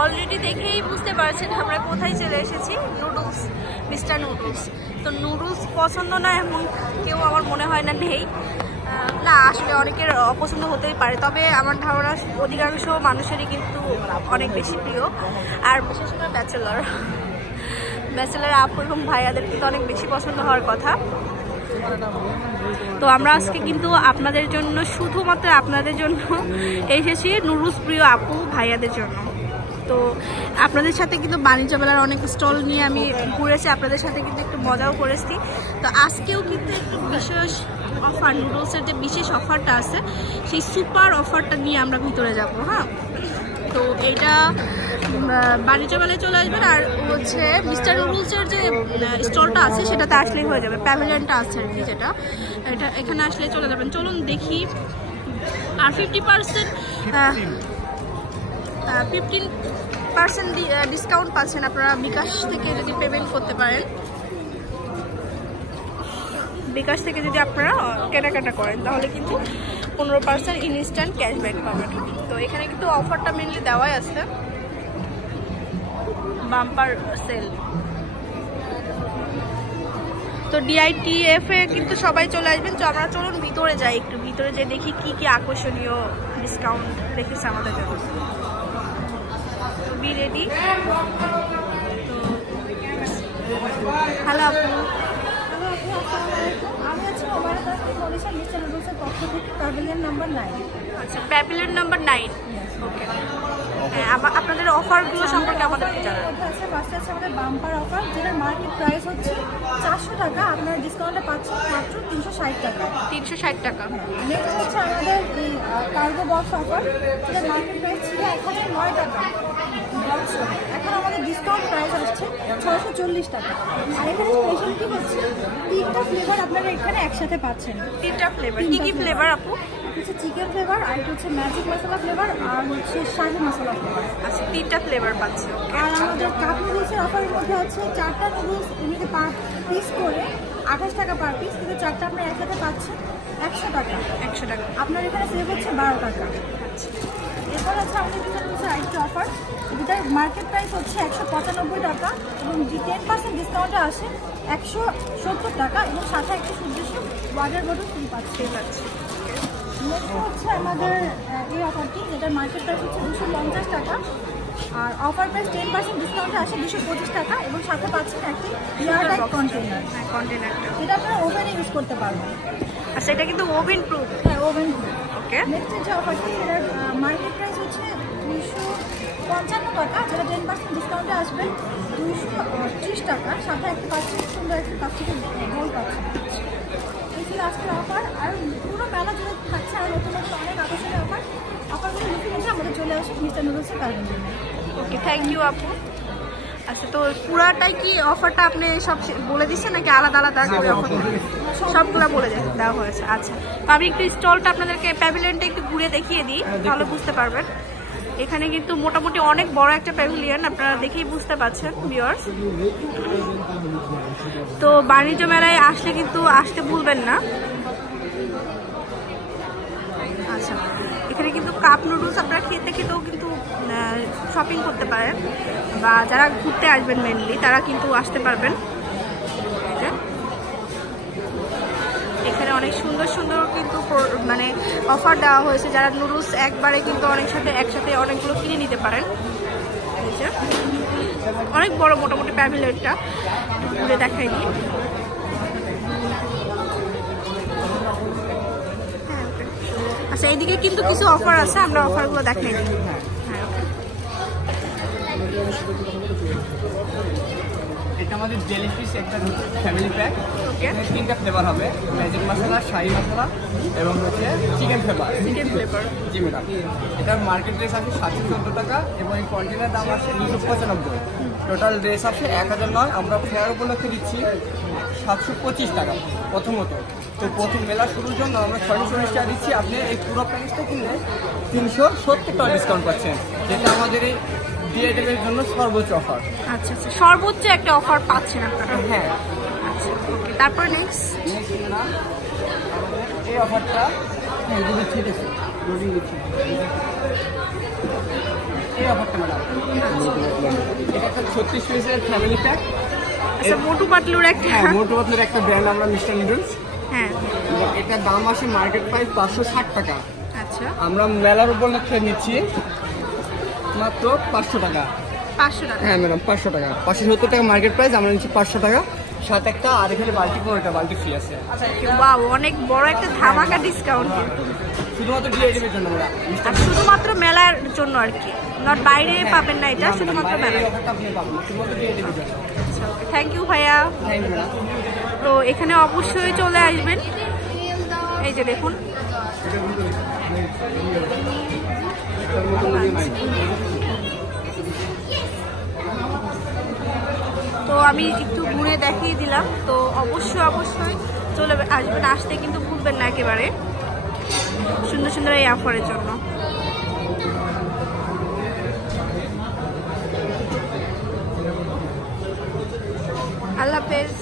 Already দেখেই বুঝতে পারছেন আমরা কোথায় চলে এসেছি, নুডলস, মিস্টার নুডলস। তো নুডলস পছন্দ না এমন কেউ আমার মনে হয় না নেই, না আসলে অনেকের অপছন্দ হতেই পারে, তবে আমার ধারণা অধিকাংশ মানুষেরই কিন্তু অনেক বেশি প্রিয়। আর বিশেষ করে ব্যাচেলার আপু এবং ভাইয়াদের কিন্তু অনেক বেশি পছন্দ হওয়ার কথা। তো আমরা আজকে কিন্তু আপনাদের জন্য, শুধুমাত্র আপনাদের জন্য এসেছি, নুডলস প্রিয় আপু ভাইয়াদের জন্য। তো আপনাদের সাথে কিন্তু বাণিজ্য মেলার অনেক স্টল নিয়ে আমি ঘুরেছি, আপনাদের সাথে কিন্তু একটু মজাও করেছি। তো আজকেও কিন্তু একটু বিশেষ অফার, নুডলসের যে বিশেষ অফারটা আছে সেই সুপার অফারটা নিয়ে আমরা ভিতরে যাব। হ্যাঁ, তো এইটা বাণিজ্য মেলায় চলে আসবেন। আর হচ্ছে মিস্টার নুডলসের যে স্টলটা আছে সেটাতে আসলেই হয়ে যাবে, প্যাভিলিয়নটা আছে আর কি, যেটা এটা এখানে আসলে চলে যাবেন। চলুন দেখি। আর 15% ডিসকাউন্ট পাচ্ছেন আপনারা বিকাশ থেকে যদি পেমেন্ট করতে পারেন। বিকাশ থেকে যদি আপনারা কেনাকাটা করেন তাহলে কিন্তু 15% ইনস্ট্যান্ট ক্যাশব্যাক পাবেন। তো এখানে কিন্তু অফারটা মেনলি দেওয়াই আছে, বাম্পার সেল। তো DITF এ কিন্তু সবাই চলে আসবেন। তো আমরা চলুন ভিতরে যাই, একটু ভিতরে যাই, দেখি কি কি আকর্ষণীয় ডিসকাউন্ট রেখেছে আমাদের জন্য। B ready. হ্যালো আপু। আমি আছি মনিশা, মিস্টার নুডলসের পক্ষ থেকে প্যাভিলিয়ন নাম্বার 9। আচ্ছা, প্যাভিলিয়ন নাম্বার 9। ওকে, হ্যাঁ, আপনাদের অফারগুলো সম্পর্কে আমাদের জানান। ফার্স্টে আছে আমাদের বাম্পার অফার, যেটার মার্কেট প্রাইস হচ্ছে 400 টাকা, আপনারা ডিসকাউন্টে পাচ্ছেন মাত্র 360 টাকা। 360 টাকা। নেক্সট হচ্ছে আমাদের এই কার্গো বক্স অফার, যেটার মার্কেট প্রাইস ছিল 1009 টাকা বক্স, এখন আমাদের ডিসকাউন্ট প্রাইস আসছে 640 টাকা। আর এখানে স্পেশালিটি হচ্ছে 3টা ফ্লেভার আপনারা এখানে একসাথে পাচ্ছেন। 3টা ফ্লেভার, কি কি ফ্লেভার আপু? হচ্ছে চিকেন ফ্লেভার, আর হচ্ছে ম্যাজিক মশলা ফ্লেভার, আর হচ্ছে শাহি মশলা ফ্লেভার। আচ্ছা, 3টা ফ্লেভার পাচ্ছি। আর আমাদের কাপ নুডলসের অফারের মধ্যে হচ্ছে 4টা নুডলস এমনিতে পার পিস করে 28 টাকা পার পিস, কিন্তু 4টা আপনার একসাথে পাচ্ছেন 100 টাকা। 100 টাকা। আপনার এখানে সেভ হচ্ছে 12 টাকা। এরপর হচ্ছে আমাদের মিস্টার নুডলসের আরেকটা অফার, যেটার মার্কেট প্রাইস হচ্ছে 195 টাকা এবং যে 10% ডিসকাউন্টে আসে 170 টাকা, এবং সাথে একটা সুদৃশ্য ওয়াটার বোতল ফ্রি পাচ্ছে। নেক্সট হচ্ছে আমাদের এই অফারটি, যেটার মার্কেট প্রাইস হচ্ছে 250 টাকা, আর অফার প্রাইস 10% ডিসকাউন্টে আসে 225 টাকা, এবং সাথে পাচ্ছেন একটি এয়ারটাইট কন্টেনার, যেটা আপনারা ওভেনে ইউজ করতে পারবেন। আচ্ছা, এটা কিন্তু ওভেন প্রুফ। হ্যাঁ, ওভেন প্রুফ। ওকে। নেক্সট যে অফারটি, এটার মার্কেট প্রাইস হচ্ছে 255 টাকা, যেটা 10% ডিসকাউন্টে আসবে 230 টাকা, সাথে একটা পাচ্ছেন সুন্দর একটা প্লাস্টিকের বোল পাচ্ছেন। এই ছিল আজকের অফার। আর পুরো মেলা জুড়ে থাকছে আর নতুন নতুন অনেক আকর্ষণীয় অফারগুলো লিখে নিয়ে আমাদের চলে আসে মিস্টার নুডলসের প্যাভিলিয়নে। ওকে, থ্যাংক ইউ আপু। আচ্ছা, তো পুরাটাই কি অফারটা আপনি সব বলে দিচ্ছেন নাকি আলাদা আলাদা করে অফার? সবগুলো বলে দেওয়া হয়েছে। আচ্ছা, তো আমি একটু স্টলটা আপনাদেরকে, প্যাভিলিয়নটা একটু ঘুরে দেখিয়ে দিই, তাহলে বুঝতে পারবেন। এখানে কিন্তু মোটামুটি অনেক বড় একটা প্যাভিলিয়ন, আপনারা দেখেই বুঝতে পারছেন ভিউয়ার্স। তো বাণিজ্য মেলায় আসলে কিন্তু আসতে ভুলবেন না। আচ্ছা, এখানে কিন্তু কাপ নুডলস আপনারা খেতে খেতেও কিন্তু শপিং করতে পারেন, বা যারা ঘুরতে আসবেন মেনলি তারা কিন্তু আসতে পারবেন। এখানে অনেক সুন্দর সুন্দর কিন্তু মানে অফার দেওয়া হয়েছে, যারা নুডলস একবারে কিন্তু একসাথে অনেকগুলো কিনে নিতে পারেন। অনেক বড় মোটামুটি প্যাভিলিয়নটা ঘুরে দেখাই দিই। আচ্ছা, এইদিকে কিন্তু কিছু অফার আছে, আমরা অফারগুলো দেখাই দিই। এটা আমাদের জেলিফিশ একটা ফ্যামিলি প্যাক, এখানে 3টা ফ্লেভার হবে, ম্যাজিক মশলা, শাহি মশলা এবং হচ্ছে চিকেন ফ্লেভার। জি ম্যাডাম, এটার মার্কেট রেট আছে 714 টাকা এবং এই কন্টেনার দাম আছে 295। টোটাল রেস আছে 1009, আমরা ফেয়ার উপলক্ষে দিচ্ছি 725 টাকা প্রথমত। তো প্রথম মেলা শুরুর জন্য আমরা 640 টাকা দিচ্ছি, আপনি এই পুরো প্যাকেজটা কিনলে 370 টাকা ডিসকাউন্ট পাচ্ছেন, যেটা আমাদের এই ডিআইটিএফের জন্য সর্বোচ্চ অফার। আচ্ছা আচ্ছা, সর্বোচ্চ একটা অফার পাচ্ছেন আপনারা। হ্যাঁ। আচ্ছা, ওকে। তারপর নেক্সট না, এই অফারটা এগুলো ঠিক আছে, এই অফারটা ম্যাডাম। এটা একটা 36 পিসের ফ্যামিলি প্যাক। আচ্ছা, মোটু পাতলুর একটা। হ্যাঁ, মোটু পাতলুর একটা ব্র্যান্ড আমরা মিস্টার নুডলস। হ্যাঁ, এটার দাম আসে মার্কেট প্রাইস 560 টাকা। আচ্ছা, আমরা মেলার উপলক্ষে নিচ্ছি মাত্র 500 টাকা। 500 টাকা। হ্যাঁ ম্যাডাম, 500 টাকা। 570 টাকা মার্কেট প্রাইস, আমরা নিচ্ছি 500 টাকা। সাথে একটা আর এখানে বালতি, কোনটা বালতি ফ্রি আছে। ওয়াও, অনেক বড় একটা ধামাকা ডিসকাউন্ট কিন্তু। শুধুমাত্র ডিআইডির জন্য ম্যাডাম। আর শুধুমাত্র মেলার জন্য আর কি, নট বাইরে পাবেন না এটা, শুধুমাত্র মেলা। থ্যাংক ইউ ভাইয়া। তো এখানে অবশ্যই চলে আসবেন। এই যে দেখুন, তো আমি একটু ঘুরে দেখিয়ে দিলাম। তো অবশ্যই চলে আসবেন, আসতে কিন্তু ভুলবেন না একেবারে সুন্দর সুন্দর এই অফারের জন্য। আল্লাহ হাফেজ।